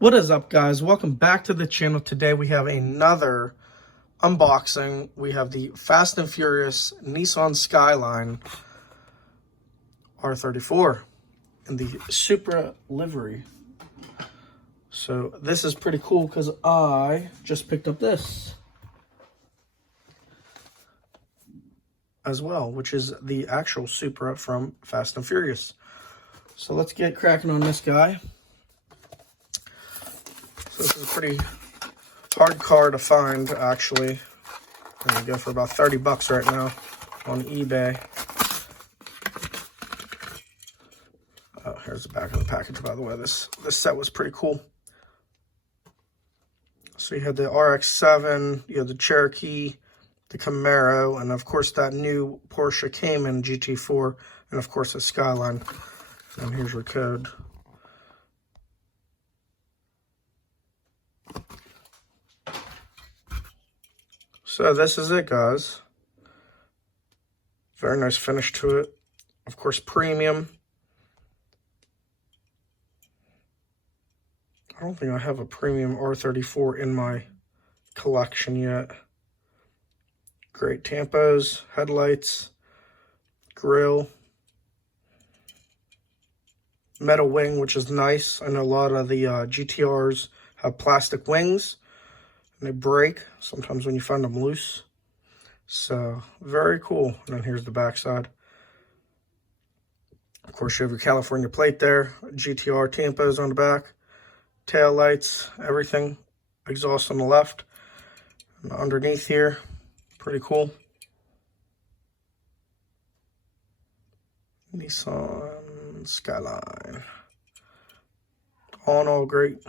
What is up, guys? Welcome back to the channel. Today we have another unboxing. We have the Fast and Furious Nissan Skyline R34 in the Supra livery. So this is pretty cool because I just picked up this as well, which is the actual Supra from Fast and Furious. So let's get cracking on this guy. So this is a pretty hard car to find, actually. There you go, for about 30 bucks right now on eBay. Oh, here's the back of the package, by the way. This set was pretty cool. So you had the RX-7, you had the Cherokee, the Camaro, and of course that new Porsche Cayman GT4, and of course the Skyline. And here's your code. So this is it, guys. Very nice finish to it. Of course, premium. I don't think I have a premium R34 in my collection yet. Great tampos, headlights, grille, metal wing, which is nice. I know a lot of the GTRs have plastic wings. And they break sometimes when you find them loose. So, very cool. And then here's the back side. Of course, you have your California plate there. GTR tampos on the back. Tail lights, everything. Exhaust on the left. And underneath here, pretty cool. Nissan Skyline. All in all, great.